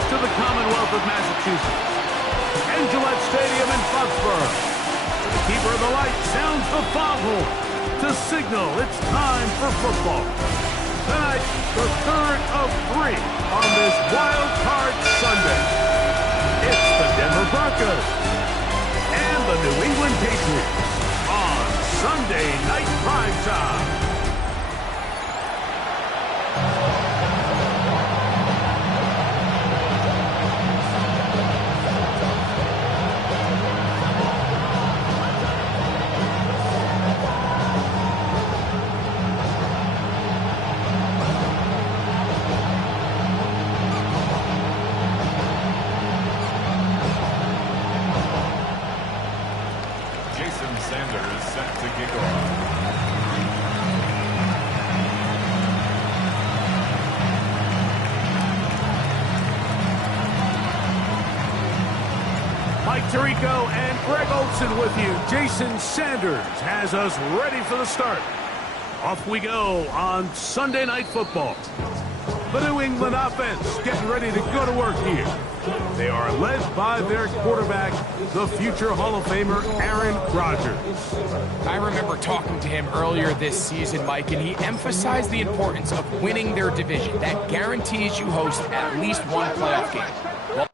us to the Commonwealth of Massachusetts and Gillette Stadium in Foxborough. The keeper of the light sounds the foghorn to signal it's time for football. Tonight, the third of 3 on this Wild Card Sunday. It's the Denver Broncos and the New England Patriots on Sunday Night Primetime. Mike Tirico and Greg Olson with you. Jason Sanders has us ready for the start. Off we go on Sunday Night Football. The New England offense getting ready to go to work here. They are led by their quarterback, the future Hall of Famer, Aaron Rodgers. I remember talking to him earlier this season, Mike, and he emphasized the importance of winning their division. That guarantees you host at least one playoff game. Well,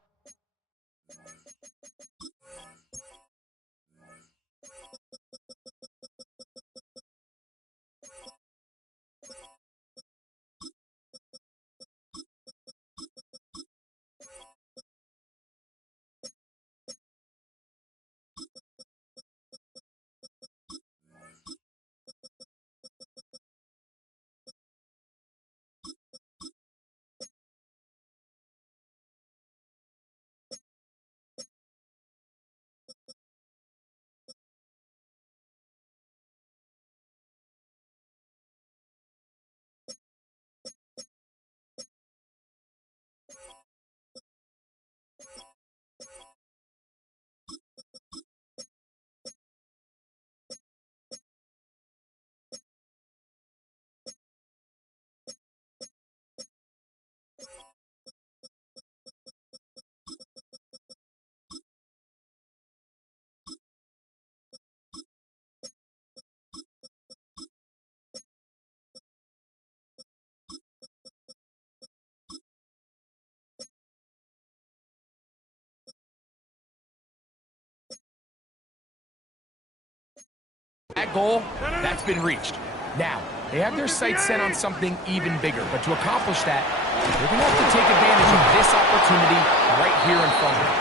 that goal, that's been reached. Now, they have their sights set on something even bigger, but to accomplish that, they're going to have to take advantage of this opportunity right here in front of them.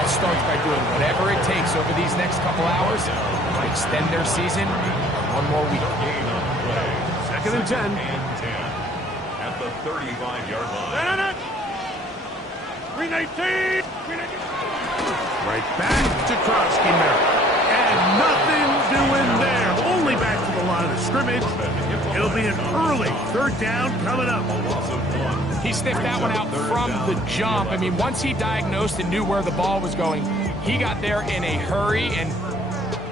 That starts by doing whatever it takes over these next couple hours to extend their season one more week. Second and 10. At the 35-yard line. 319. Right back to Krosky Merritt. And nothing doing there. Only back to the line of scrimmage. It'll be an early third down coming up. He sniffed that one out from the jump. I mean, once he diagnosed and knew where the ball was going, he got there in a hurry, and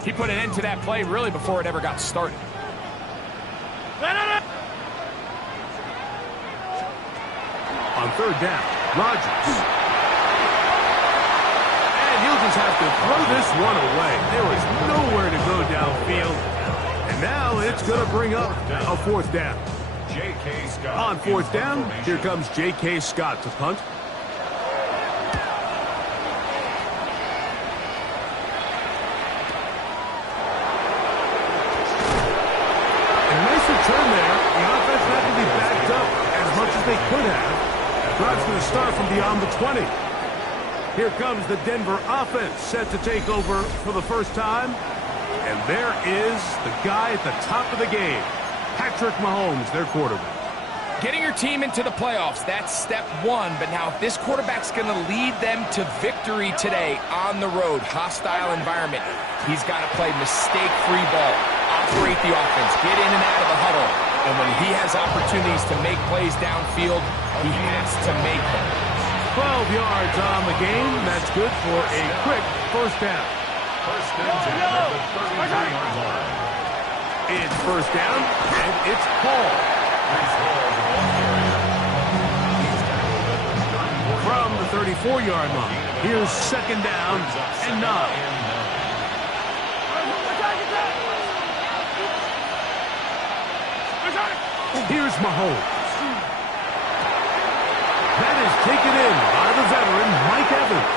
he put an end to that play really before it ever got started. On third down, Rodgers. He'll just have to throw this one away. There is nowhere to go downfield. And now it's going to bring up a fourth down. J.K. Scott. On fourth down, here comes J.K. Scott to punt. And nice return there. The offense not going to be backed up as much as they could have. Rod's going to start from beyond the 20. Here comes the Denver offense set to take over for the first time. And there is the guy at the top of the game, Patrick Mahomes, their quarterback. Getting your team into the playoffs, that's step one. But now if this quarterback's going to lead them to victory today on the road, hostile environment, he's got to play mistake-free ball, operate the offense, get in and out of the huddle. And when he has opportunities to make plays downfield, he has to make them. 12 yards on the game. That's good for a quick first down. First and 10 at the 33-yard line. It's first down, and it's Paul. From the 34-yard line. Here's second down and 9. Here's Mahomes. That is taken in by the veteran, Mike Evans.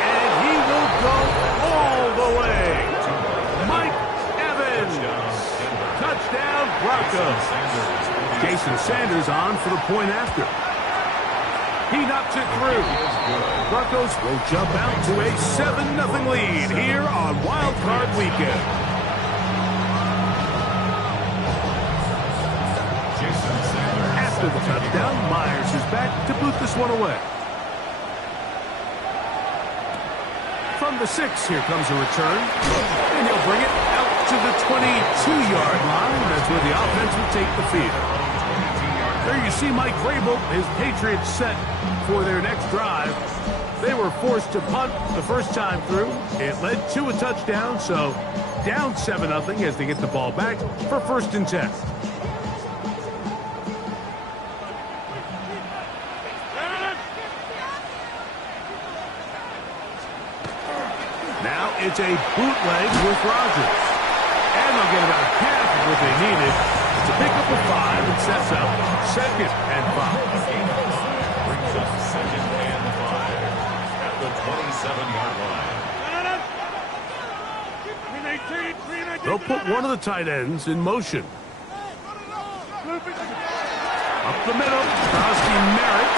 And he will go all the way. Mike Evans. Touchdown, Broncos. Jason Sanders on for the point after. He knocks it through. Broncos will jump out to a 7-0 lead here on Wild Card Weekend. After the touchdown, Myers is back to boot this one away. From the 6, here comes a return. And he'll bring it out to the 22-yard line. That's where the offense will take the field. There you see Mike Vrabel, his Patriots set for their next drive. They were forced to punt the first time through. It led to a touchdown, so down 7-0 as they get the ball back for 1st and 10. Now it's a bootleg with Rodgers. And they'll get about half of what they needed to pick up a 5 and sets up 2nd and 5. Brings up 2nd and 5 at the 27-yard line. They'll put one of the tight ends in motion. Up the middle, Crosby Merritt.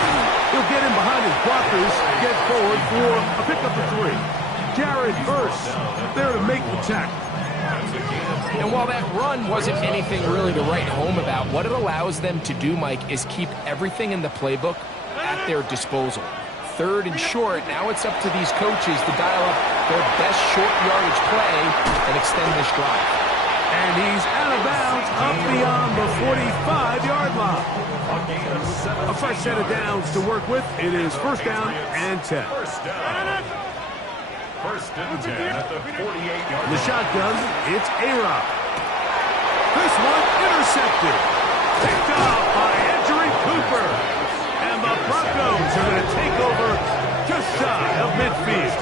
He'll get in behind his blockers, get forward for a pickup of 3. Jared Verse there to make the tackle. And while that run wasn't anything really to write home about, what it allows them to do, Mike, is keep everything in the playbook at their disposal. 3rd and short, now it's up to these coaches to dial up their best short yardage play and extend this drive. And he's out of bounds up beyond the 45-yard line. A fresh set of downs to work with. It is 1st down and 10. 1st and 10 at the 48-yard line. The shotgun, it's A-Rob. This one intercepted. Picked off by Andrew Cooper. And the Broncos are going to take over just shy of midfield.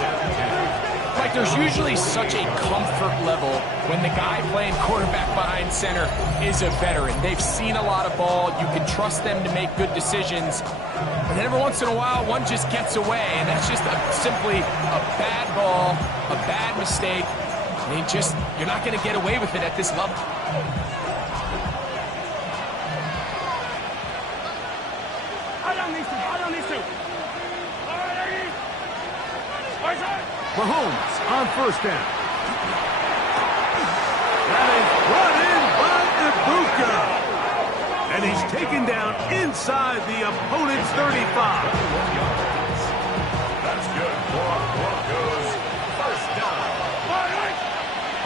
Like, there's usually such a comfort level when the guy playing quarterback behind center is a veteran. They've seen a lot of ball. You can trust them to make good decisions. And then every once in a while, one just gets away. And that's just simply a bad ball, a bad mistake. I mean, you're not going to get away with it at this level. Mahomes on 1st down. That is brought in by Ibuka. And he's taken down inside the opponent's 35. That's good for Broncos. 1st down.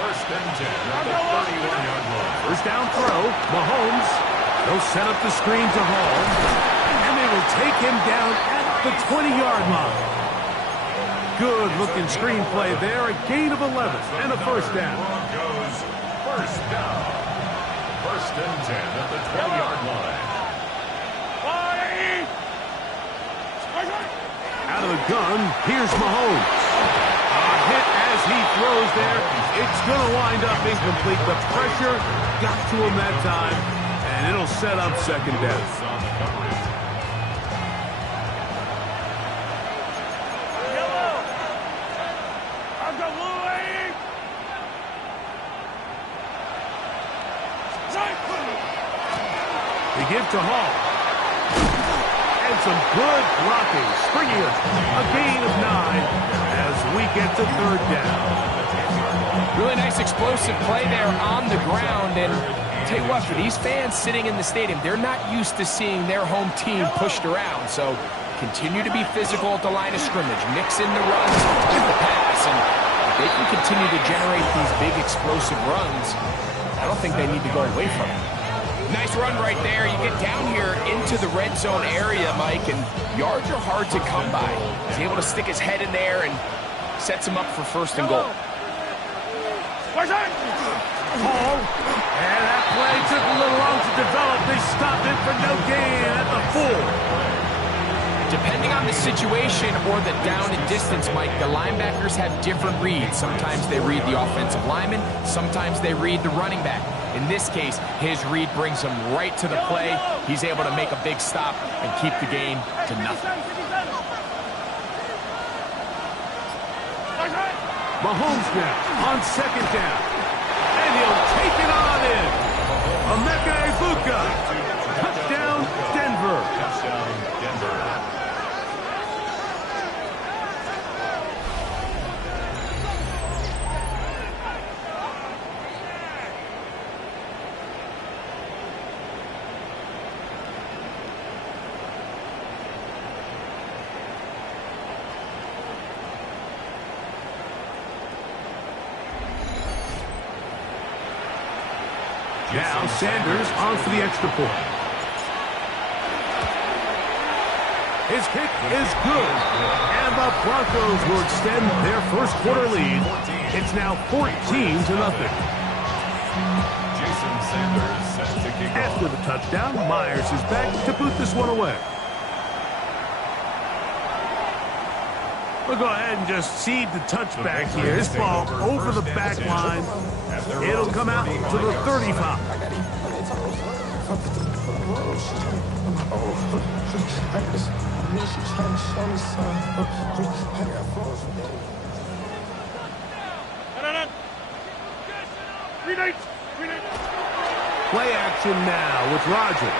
1st and 10 at the 31-yard line. 1st down throw. Mahomes. They'll set up the screen to Hall. And they will take him down at the 20-yard line. Good-looking screenplay there. A gain of 11 and a 1st down. Broncos 1st down. 1st and 10 at the 20-yard line. Out of the gun, here's Mahomes. A hit as he throws there. It's going to wind up incomplete. The pressure got to him that time, and it'll set up 2nd down. They give to Hall. And some good blocking. Springing it. A gain of 9 as we get to 3rd down. Really nice explosive play there on the ground. And I'll tell you what, for these fans sitting in the stadium, they're not used to seeing their home team pushed around. So continue to be physical at the line of scrimmage. Mix in the runs with the pass. And if they can continue to generate these big explosive runs, I don't think they need to go away from it. Nice run right there. You get down here into the red zone area, Mike, and yards are hard to come by. He's able to stick his head in there and sets him up for 1st and goal. Hall. And that play took a little long to develop. They stopped it for no gain at the 4. Depending on the situation or the down and distance, Mike, the linebackers have different reads. Sometimes they read the offensive lineman, sometimes they read the running back. In this case, his read brings him right to the play. He's able to make a big stop and keep the game to nothing. Mahomes now on second down. And he'll take it on in. MHB WildCard. Touchdown, Denver. Touchdown, Denver. Now Sanders on for the extra point. His kick is good. And the Broncos will extend their first quarter lead. It's now 14-0. Jason Sanders set to kick off. After the touchdown, Myers is back to boot this one away. We'll go ahead and just cede the touchback here. This ball over the back line. It'll come out to the 35. Play action now with Rodgers.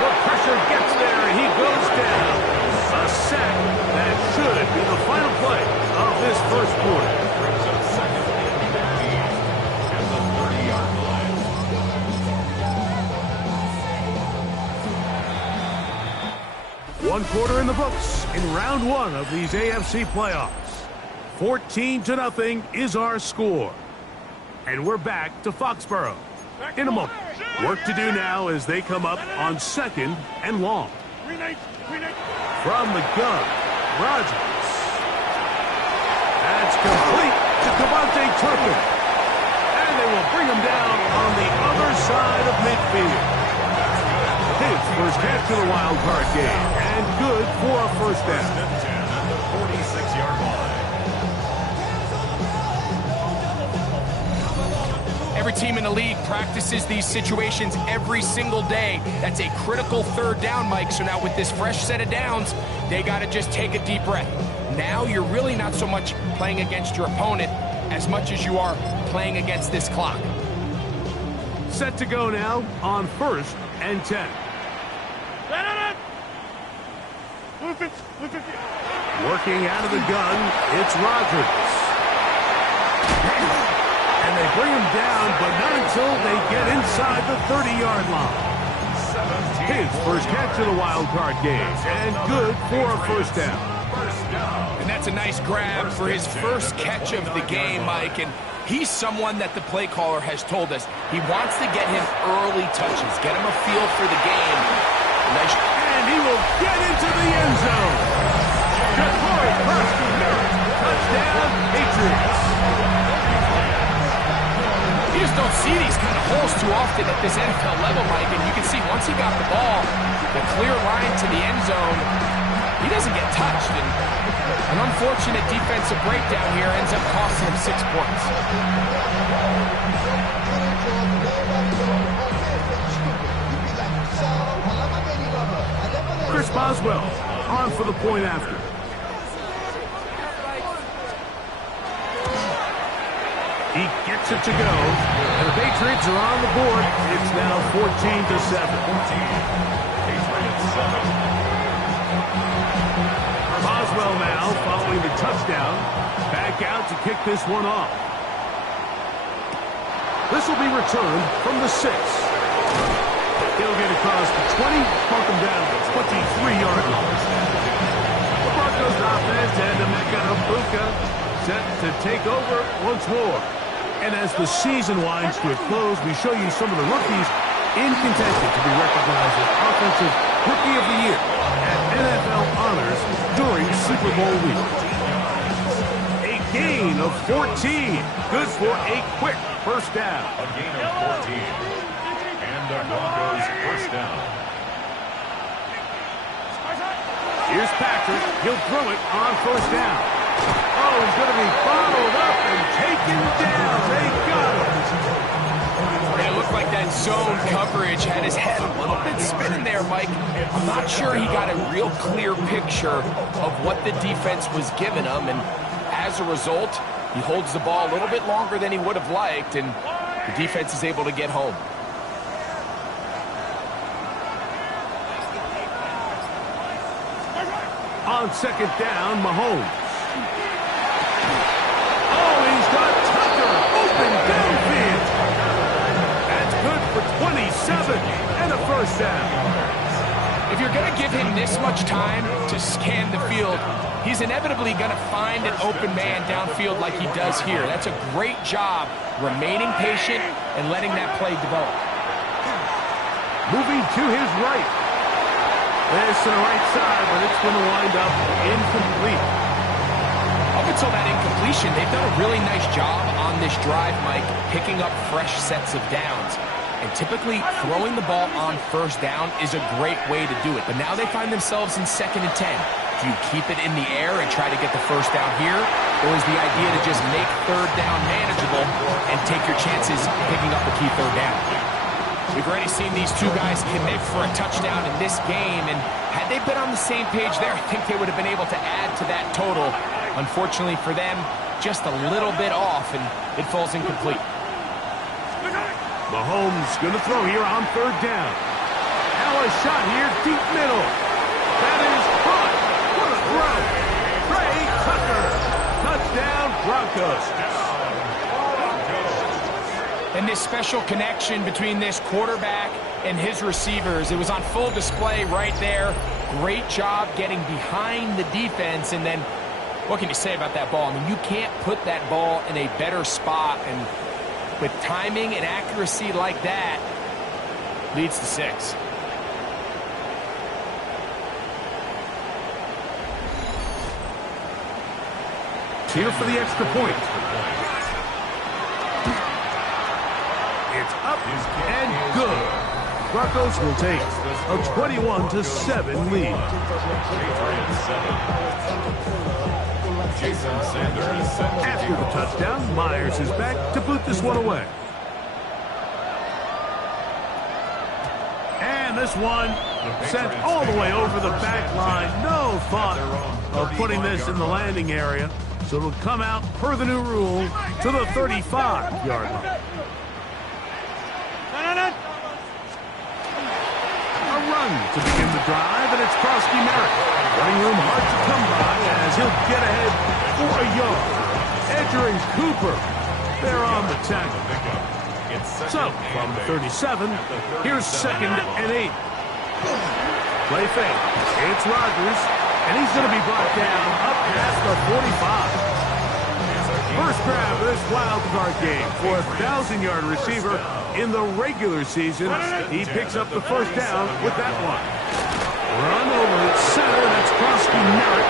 The pressure gets there and he goes down. A sack that should be the final play of this first quarter. Brings up second and 15 at the 30-yard line. One quarter in the books in round one of these AFC playoffs. 14-0 is our score. And we're back to Foxborough in a moment. Work to do now as they come up on second and long. From the gun, Rodgers. That's complete to Devontae Turpin. And they will bring him down on the other side of midfield. His first catch of the wild card game. And good for a first down. First and 10 at the 46-yard line. Every team in the league practices these situations every single day. That's a critical third down, Mike. So now with this fresh set of downs, they got to just take a deep breath. Now you're really not so much playing against your opponent as much as you are playing against this clock. Set to go now on first and 10. Working out of the gun, it's Rodgers. And they bring him down, but not until they get inside the 30-yard line. His first catch of the wild card game, and good for a first down. And that's a nice grab for his first catch of the game, Mike. And he's someone that the play caller has told us he wants to get him early touches, get him a feel for the game. And he will get into the end zone. Touchdown, Patriots. You just don't see these kind of holes too often at this NFL level, Mike. And you can see once he got the ball, the clear line to the end zone, he doesn't get touched. And an unfortunate defensive breakdown here ends up costing him 6 points. Chris Boswell on for the point after. He gets it to go, and the Patriots are on the board. It's now 14-7. Patriots 7. Boswell now following the touchdown. Back out to kick this one off. This will be returned from the 6. He'll get across the 20, mark him down to 23-yard line. The Broncos offense and MHB WildCard set to take over once more. And as the season winds to a close, we show you some of the rookies in contention to be recognized as Offensive Rookie of the Year at NFL Honors during Super Bowl week. A gain of 14. Good for a quick first down. A gain of 14. And the Broncos first down. Here's Patrick. He'll throw it on first down. Oh, he's going to be bottled up and taken down. They got him. It looked like that zone coverage had his head a little bit spinning there, Mike. I'm not sure he got a real clear picture of what the defense was giving him, and as a result, he holds the ball a little bit longer than he would have liked, and the defense is able to get home. On second down, Mahomes. Oh, he's got Tucker open downfield. That's good for 27 and a first down. If you're going to give him this much time to scan the field, he's inevitably going to find an open man downfield like he does here. That's a great job remaining patient and letting that play develop. Moving to his right. This to the right side, but it's going to wind up incomplete. Up until that incompletion, they've done a really nice job on this drive, Mike, picking up fresh sets of downs. And typically, throwing the ball on first down is a great way to do it. But now they find themselves in 2nd and 10. Do you keep it in the air and try to get the first down here? Or is the idea to just make third down manageable and take your chances picking up the key third down? We've already seen these two guys connect for a touchdown in this game, and had they been on the same page there, I think they would have been able to add to that total. Unfortunately for them, just a little bit off, and it falls incomplete. Mahomes going to throw here on third down. Now a shot here, deep middle. That is caught. What a throw. Trey Tucker. Touchdown, Broncos. And this special connection between this quarterback and his receivers, it was on full display right there. Great job getting behind the defense, and then what can you say about that ball? I mean, you can't put that ball in a better spot, and with timing and accuracy like that, leads to 6. Here for the extra point. It's up and good. Broncos will take a 21-7 lead. After the touchdown, Myers is back to put this one away. And this one sent all the way over the back line. No thought of putting this in the landing area. So it'll come out, per the new rule, to the 35-yard line. A run to begin the drive, and it's Krosky Merritt. Running room hard to come by as he'll get ahead for a yard. Edger and Cooper, they're on the tackle. So, from the 37, here's 2nd and 8. Play fake. It's Rodgers, and he's going to be brought down up past the 45. First grab of this wild card game for a 1,000-yard receiver in the regular season. He picks up the first down with that one. Run over at center. That's Krosky Merritt.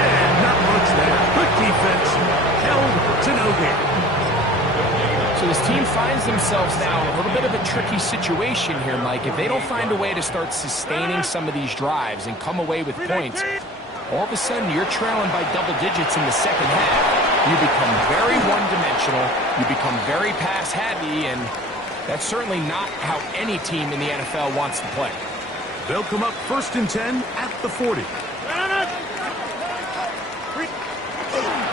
And not much there. Good defense. Held to no gain. So this team finds themselves now in a little bit of a tricky situation here, Mike. If they don't find a way to start sustaining some of these drives and come away with points, all of a sudden you're trailing by double digits in the second half. You become very one-dimensional, you become very pass-heavy, and that's certainly not how any team in the NFL wants to play. They'll come up 1st and 10 at the 40.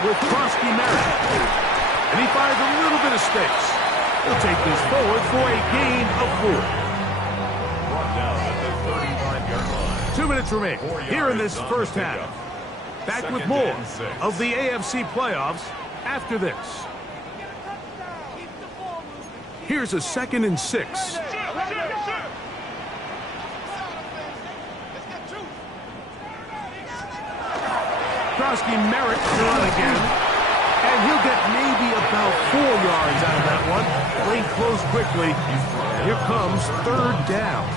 With Krosky Merritt. And he finds a little bit of space. He'll take this forward for a gain of 4. Brought down at the 35-yard line. 2 minutes remain here in this first half. Back with more of the AFC playoffs after this. Here's a 2nd and 6. Krosky Merritt run again. And he'll get maybe about 4 yards out of that one. Playing close quickly. Here comes 3rd down.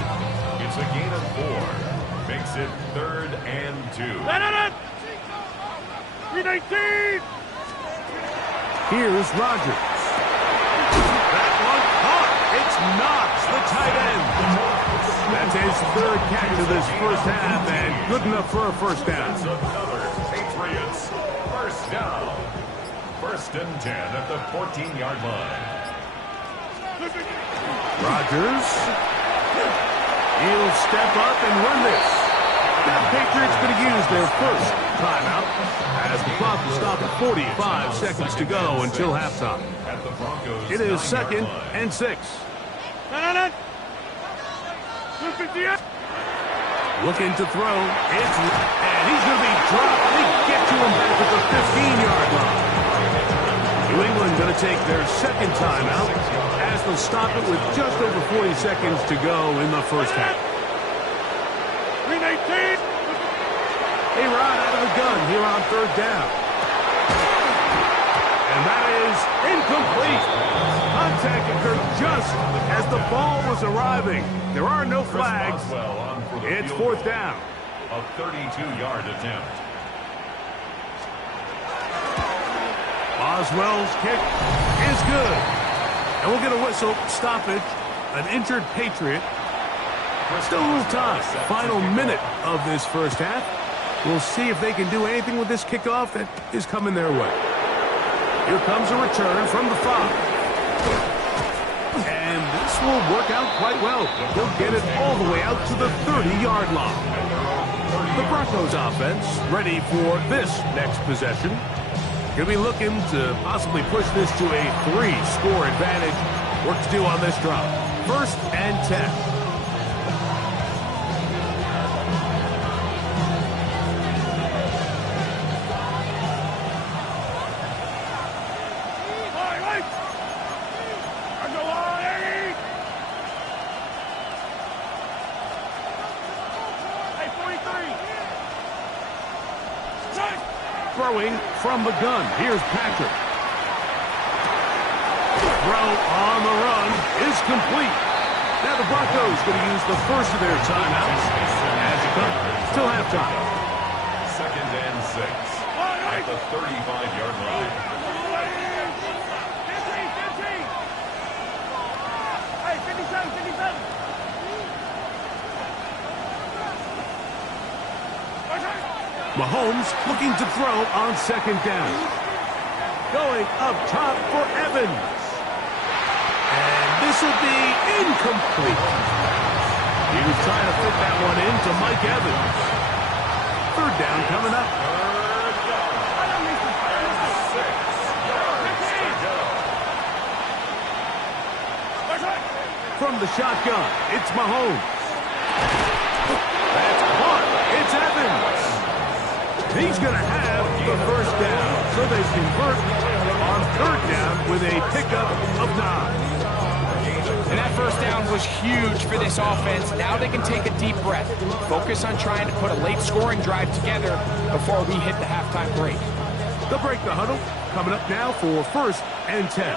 It's a gain of 4. Makes it 3rd and 2. 319. Here's Rodgers. That one caught. It's Knox, the tight end. That's his third catch of this first half, and good enough for a first down. It's another Patriots first down. First and 10 at the 14-yard line. Rodgers. He'll step up and run this. Now the Patriots going to use their first timeout as the clock will stop at 45 seconds to go until halftime. At the Broncos It is 9-yard 2nd line. and 6. Looking to throw. And he's going to be dropped. They get to him back at the 15-yard line. New England going to take their second timeout as they'll stop it with just over 40 seconds to go in the first half. A rod out of the gun here on third down. And that is incomplete. Contact occurred just as the ball was arriving. There are no flags. It's fourth down. A 32-yard attempt. Boswell's kick is good. And we'll get a whistle stoppage. An injured Patriot. Still a little time. Final minute of this first half. We'll see if they can do anything with this kickoff that is coming their way. Here comes a return from the 5. And this will work out quite well. They'll get it all the way out to the 30-yard line. The Broncos offense ready for this next possession. Going to be looking to possibly push this to a 3-score advantage. Work to do on this drop. First and 10. Throwing from the gun. Here's Patrick. Throw on the run is complete. Now the Broncos going to use the first of their timeouts as it comes till halftime. 2nd and 6 at the 35-yard line. Mahomes looking to throw on second down. Going up top for Evans. And this will be incomplete. He was trying to fit that one into Mike Evans. Third down coming up. From the shotgun, it's Mahomes. That's caught. It's Evans. He's going to have the first down, so they convert on third down with a pickup of 9. And that first down was huge for this offense. Now they can take a deep breath, focus on trying to put a late scoring drive together before we hit the halftime break. They'll break the huddle. Coming up now for first and 10.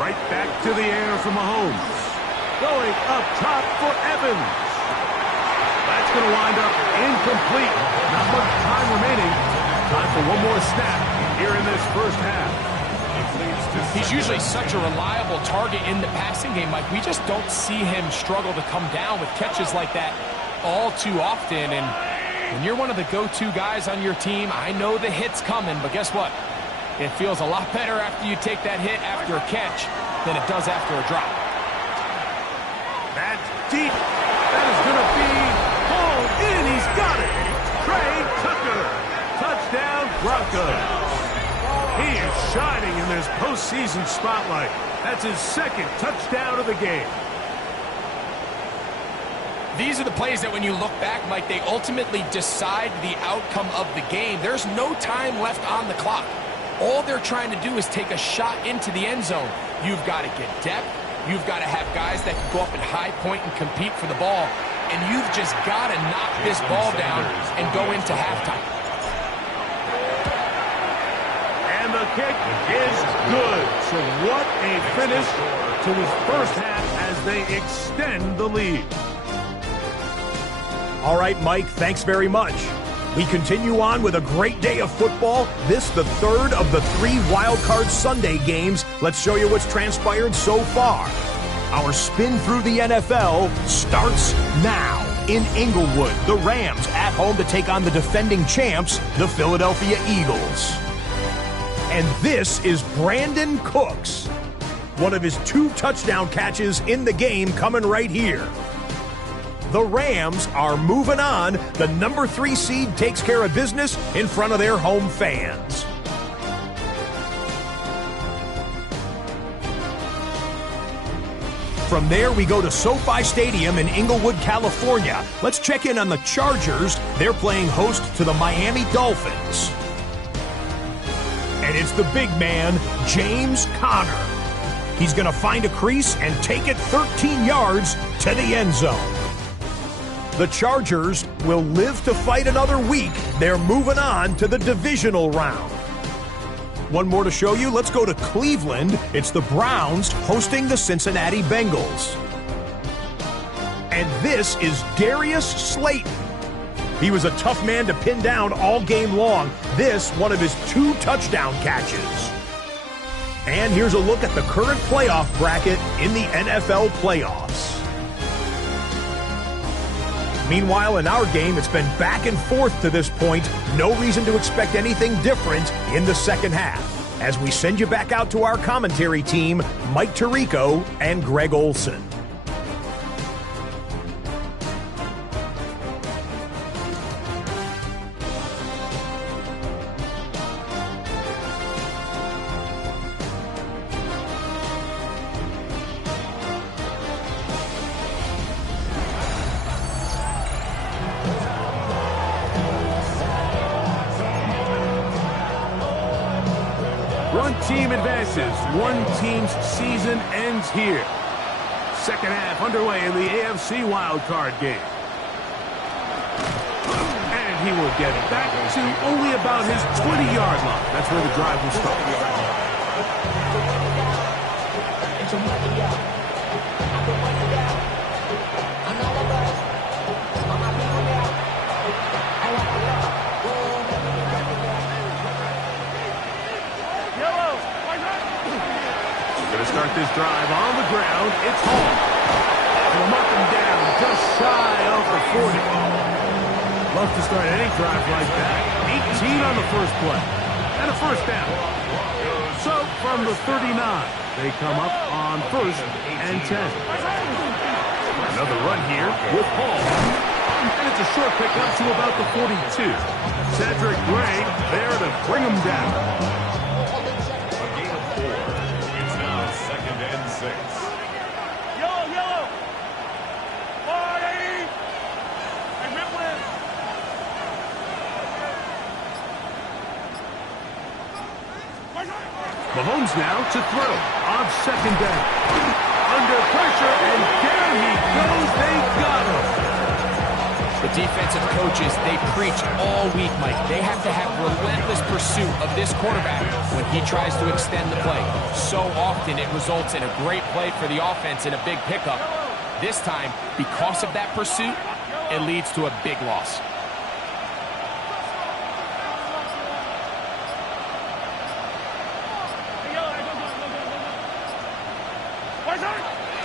Right back to the air for Mahomes. Going up top for Evans. That's going to wind up incomplete. Not much time remaining. Time for one more snap here in this first half. He's usually such a reliable target in the passing game, Mike. We just don't see him struggle to come down with catches like that all too often. And when you're one of the go-to guys on your team, I know the hit's coming, but guess what? It feels a lot better after you take that hit after a catch than it does after a drop. That's deep. That is going to be hauled in. He's got it. Trey Tucker. Touchdown, Broncos. He is shining in this postseason spotlight. That's his second touchdown of the game. These are the plays that when you look back, Mike, they ultimately decide the outcome of the game. There's no time left on the clock. All they're trying to do is take a shot into the end zone. You've got to get depth. You've got to have guys that can go up and high point and compete for the ball. And you've just got to knock this ball down and go into halftime. And the kick is good. So what a finish to his first half as they extend the lead. All right, Mike, thanks very much. We continue on with a great day of football. This the third of the 3 Wild Card Sunday games. Let's show you what's transpired so far. Our spin through the NFL starts now. In Inglewood, the Rams at home to take on the defending champs, the Philadelphia Eagles. And this is Brandon Cooks. One of his 2 touchdown catches in the game coming right here. The Rams are moving on. The number 3 seed takes care of business in front of their home fans. From there, we go to SoFi Stadium in Inglewood, California. Let's check in on the Chargers. They're playing host to the Miami Dolphins. And it's the big man, James Conner. He's going to find a crease and take it 13 yards to the end zone. The Chargers will live to fight another week. They're moving on to the divisional round. One more to show you. Let's go to Cleveland. It's the Browns hosting the Cincinnati Bengals. And this is Darius Slayton. He was a tough man to pin down all game long. This, one of his 2 touchdown catches. And here's a look at the current playoff bracket in the NFL playoffs. Meanwhile, in our game, it's been back and forth to this point. No reason to expect anything different in the second half. As we send you back out to our commentary team, Mike Tirico and Greg Olson. One team advances. One team's season ends here. Second half underway in the AFC WildCard game. And he will get back to only about his 20-yard line. That's where the drive will start. Start this drive on the ground. It's home. From up and down, just shy of the 40. Love to start any drive like that. 18 on the first play. And a first down. So from the 39, they come up on 1st and 10. Another run here with Hall. And it's a short pickup to about the 42. Cedric Gray there to bring him down. Mahomes now to throw on second down. Under pressure, and there he goes. They got him. The defensive coaches, they preach all week, Mike. They have to have relentless pursuit of this quarterback when he tries to extend the play. So often it results in a great play for the offense and a big pickup. This time, because of that pursuit, it leads to a big loss.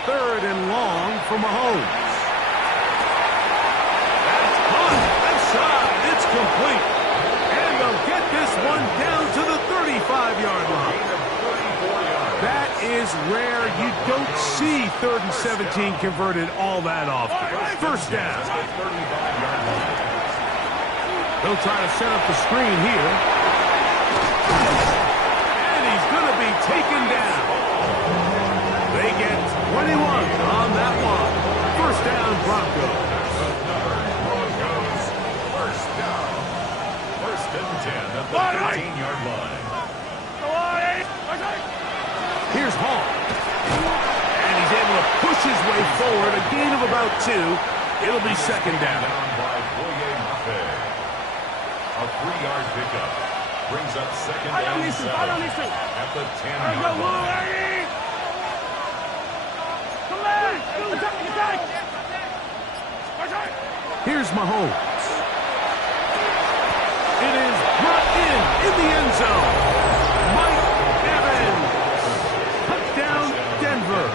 Third and long for Mahomes. That's on left side. It's complete. And they'll get this one down to the 35-yard line. That is rare. You don't see 3rd and 17 converted all that often. First down. They'll try to set up the screen here. And he's going to be taken down. They get 21 on that one. First down, Broncos. First down. 1st and 10 at the 15-yard line. Here's Hall. And he's able to push his way forward. A gain of about 2. It'll be second down. A 3-yard pickup. Brings up second and 7 at the 10-yard line. Here's Mahomes. shot in the end zone. Mike Evans. Touchdown, Denver.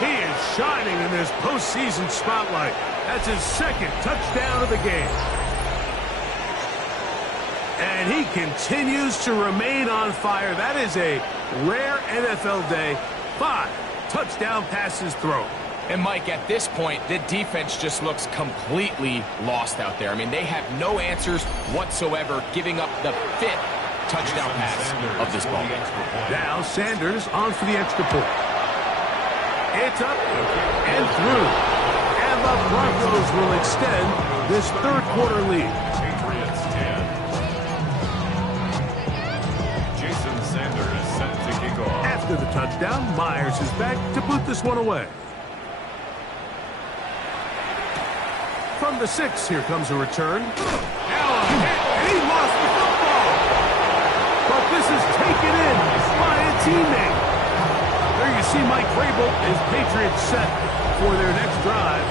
He is shining in this postseason spotlight. That's his second touchdown of the game. And he continues to remain on fire. That is a rare NFL day. 5 touchdown passes thrown. And Mike, at this point, the defense just looks completely lost out there. I mean, they have no answers whatsoever, giving up the 5th touchdown pass of this ball game. Now Sanders on for the extra point. It's up and through. And the Broncos will extend this third quarter lead. Patriots 10. Jason Sanders is set to kick off. After the touchdown, Myers is back to boot this one away. From the 6, here comes a return. Now a hit, and he lost the football. But this is taken in by a teammate. There you see Mike Vrabel, his Patriots set for their next drive.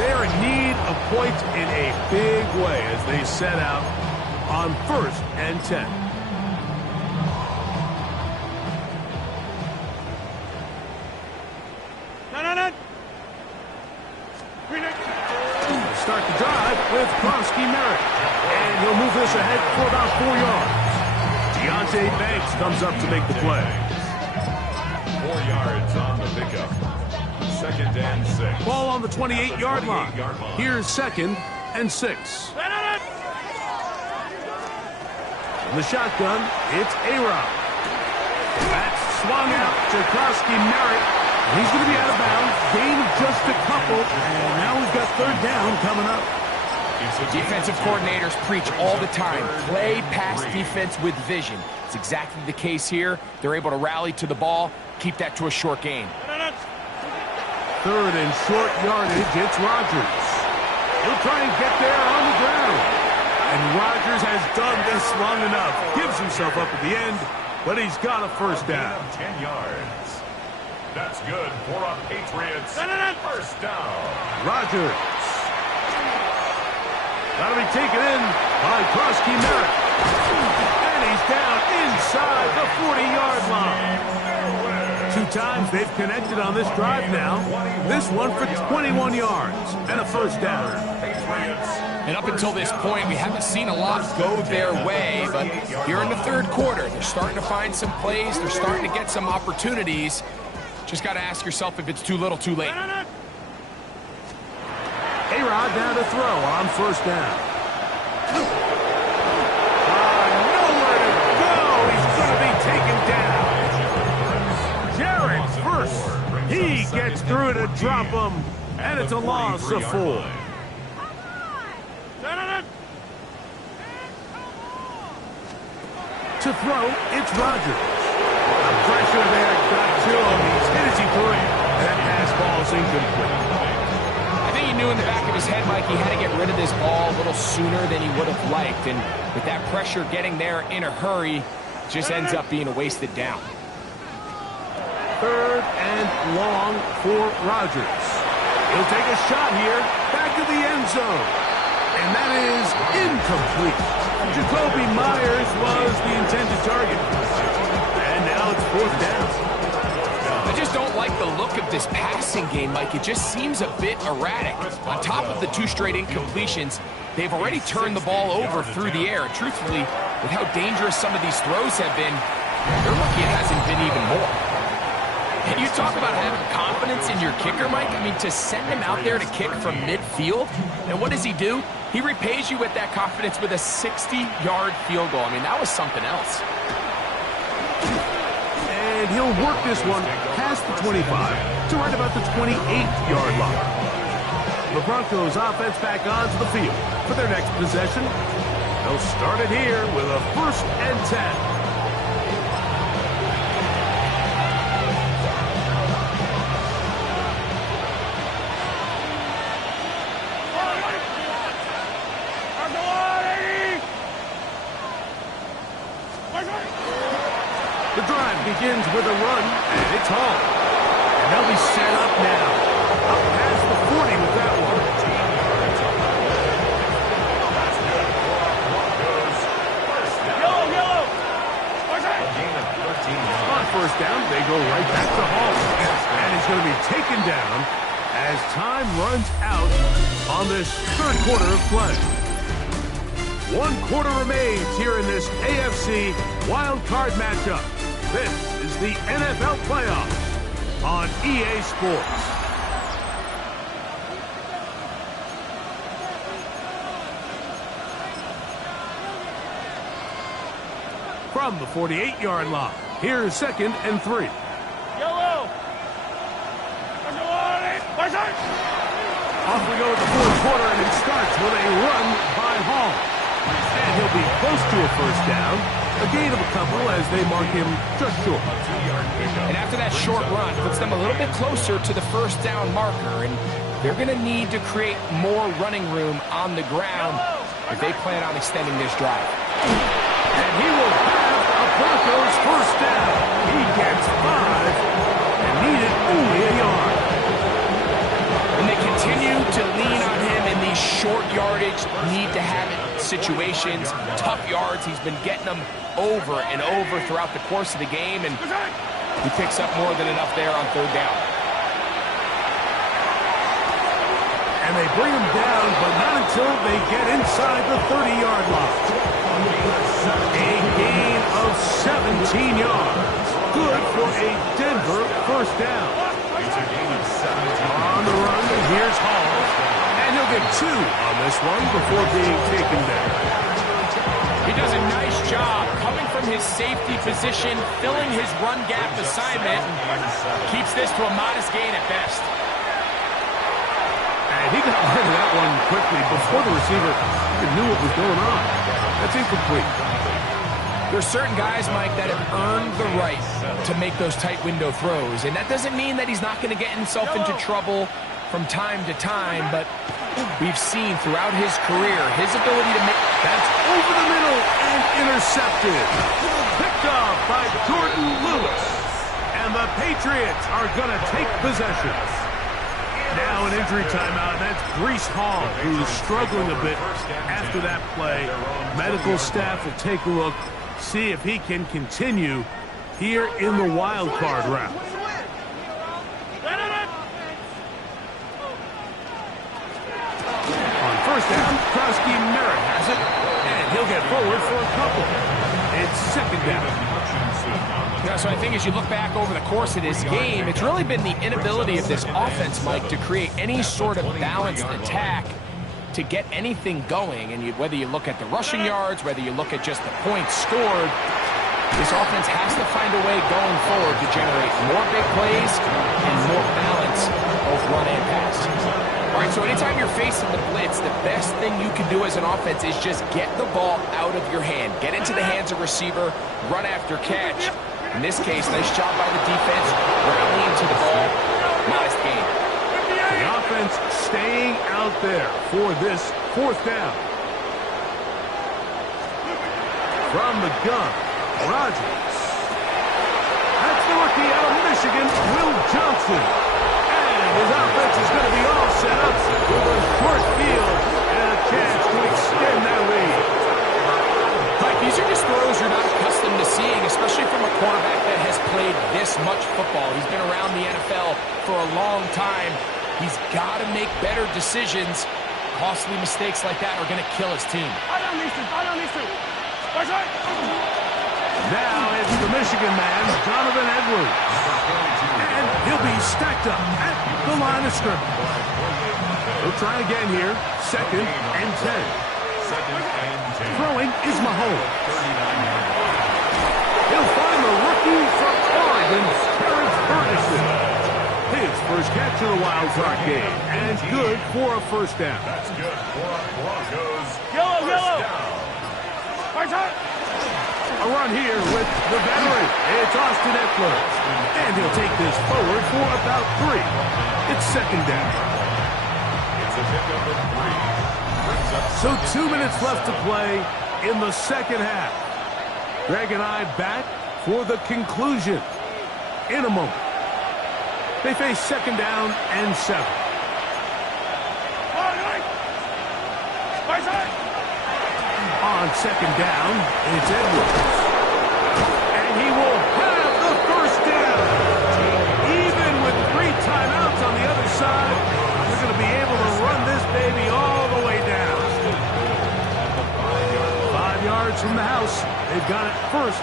They're in need of points in a big way as they set out on 1st and 10. Start the drive with Kronsky Merritt. And he'll move this ahead for about 4 yards. Deontay Banks comes up to make the play. 4 yards on the pickup. 2nd and 6. Ball on the 28-yard line. Here's 2nd and 6. In the shotgun, it's A-Rod. That's swung out to Kronsky Merritt. He's going to be out of bounds. Gain of just a couple. And now we've got 3rd down coming up. Defensive coordinators preach all the time. Play pass defense with vision. It's exactly the case here. They're able to rally to the ball, keep that to a short gain. 3rd and short yardage, it's Rodgers. He'll try and get there on the ground. And Rodgers has done this long enough. Gives himself up at the end, but he's got a 1st down. 10 yards. That's good for a Patriots 1st down. Rodgers. That'll be taken in by Kronsky Merritt. And he's down inside the 40-yard line. 2 times they've connected on this drive now. This one for 21 yards and a 1st down. And up until this point, we haven't seen a lot go their way, but here in the 3rd quarter, they're starting to find some plays. They're starting to get some opportunities. Just got to ask yourself if it's too little, too late. A-Rod down to throw on 1st down. Nowhere to go. He's going to be taken down. Jared first. He gets through to drop him, and it's a loss of 4. To throw, it's Rodgers. The pressure there got to him. He's hit as he threw it. That pass ball is incomplete. I think he knew in the back of his head, Mike, he had to get rid of this ball a little sooner than he would have liked. And with that pressure getting there in a hurry, just ends up being a wasted down. 3rd and long for Rodgers. He'll take a shot here, back to the end zone. And that is incomplete. Jacoby Myers was the intended target. And now it's 4th down. I just don't like the look of this passing game, Mike. It just seems a bit erratic. On top of the 2 straight incompletions, they've already turned the ball over through the air. And truthfully, with how dangerous some of these throws have been, they're lucky it hasn't been even more. And you talk about having confidence in your kicker, Mike. I mean, to send him out there to kick from midfield, and what does he do? He repays you with that confidence with a 60-yard field goal. I mean, that was something else. And he'll work this one past the 25 to right about the 28-yard line. The Broncos offense back onto the field for their next possession. They'll start it here with a 1st and 10. The drive begins with a run, and it's home. And they'll be set up now. Up past the 40 with that one. going to be taken down as time runs out on this third quarter of play. 1 quarter remains here in this AFC wildcard matchup. This is the NFL playoffs on EA Sports. From the 48-yard line, here's 2nd and 3. Off we go with the fourth quarter, and it starts with a run by Hall. And he'll be close to a first down. A gain of a couple as they mark him just short. And after that short run, puts them a little bit closer to the first down marker. And they're going to need to create more running room on the ground if they plan on extending this drive. And he will have a Broncos first down. He gets 5 and needed only a yard. And they continue to lean on him in these short yardage, need-to-have-it situations, tough yards. He's been getting them over and over throughout the course of the game, and he picks up more than enough there on third down. And they bring him down, but not until they get inside the 30-yard line. A gain of 17 yards. Good for a Denver first down. On the run, and here's Hall. And he'll get 2 on this one before being taken down. He does a nice job coming from his safety position, filling his run gap assignment, and keeps this to a modest gain at best. And he got rid of that one quickly before the receiver even knew what was going on. That's incomplete. There's certain guys, Mike, that have earned the right to make those tight window throws. And that doesn't mean that he's not going to get himself into trouble from time to time, but we've seen throughout his career his ability to make... That's over the middle and intercepted. Picked off by Jordan Lewis. And the Patriots are going to take possession. Now an injury timeout, and that's Breece Hall, who's struggling a bit after that play. Medical staff will take a look, see if he can continue here in the wild card round. On first down, Krosky Merritt has it, and he'll get forward for a couple. It's 2nd down. Yeah, so I think as you look back over the course of this game, it's really been the inability of this offense, Mike, to create any sort of balanced attack to get anything going. And whether you look at the rushing yards, whether you look at just the points scored, this offense has to find a way going forward to generate more big plays and more balance, both run and pass. All right, so anytime you're facing the blitz, the best thing you can do as an offense is just get the ball out of your hand. Get into the hands of receiver, run after catch. In this case, nice job by the defense, rallying to the ball, modest gain. The offense staying out there for this 4th down. From the gun, Rodgers. That's the rookie out of Michigan, Will Johnson. And his offense is going to be all set up with a short field and a chance to extend that lead. Mike, these are just throws you're not accustomed to seeing, especially from a quarterback that has played this much football. He's been around the NFL for a long time. He's got to make better decisions. Costly mistakes like that are going to kill his team. Now it's the Michigan man, Donovan Edwards. And he'll be stacked up at the line of scrimmage. He'll try again here. 2nd and 10. Throwing is Mahomes. He'll find the rookie from Oregon, Terrence Ferguson. His first catch of the wild card game, and good for a first down. That's good for a Broncos. Yellow. A run here with the veteran. It's Austin Eckler. And he'll take this forward for about 3. It's 2nd down. It's a pickup of 3. So 2 minutes left to play in the second half. Greg and I back for the conclusion in a moment. They face 2nd down and 7. On 2nd down, it's Edwards. And he will have the first down. Even with 3 They've got it first.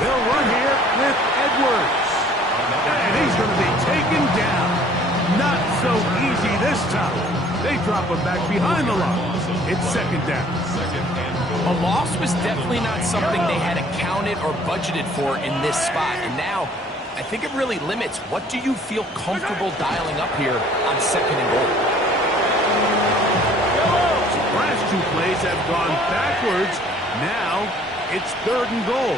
They'll run here with Edwards. And he's going to be taken down. Not so easy this time. They drop him back behind the line. It's second down. A loss was definitely not something they had accounted or budgeted for in this spot. And now, I think it really limits what do you feel comfortable dialing up here on second and goal. Last two plays have gone backwards. Now, it's third and goal.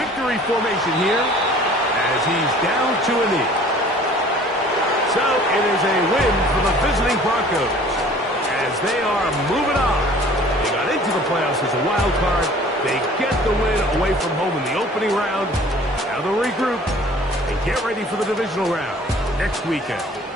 Victory formation here as he's down to a knee. So it is a win for the visiting Broncos as they are moving on. They got into the playoffs as a wild card. They get the win away from home in the opening round. Now they'll regroup and get ready for the divisional round next weekend.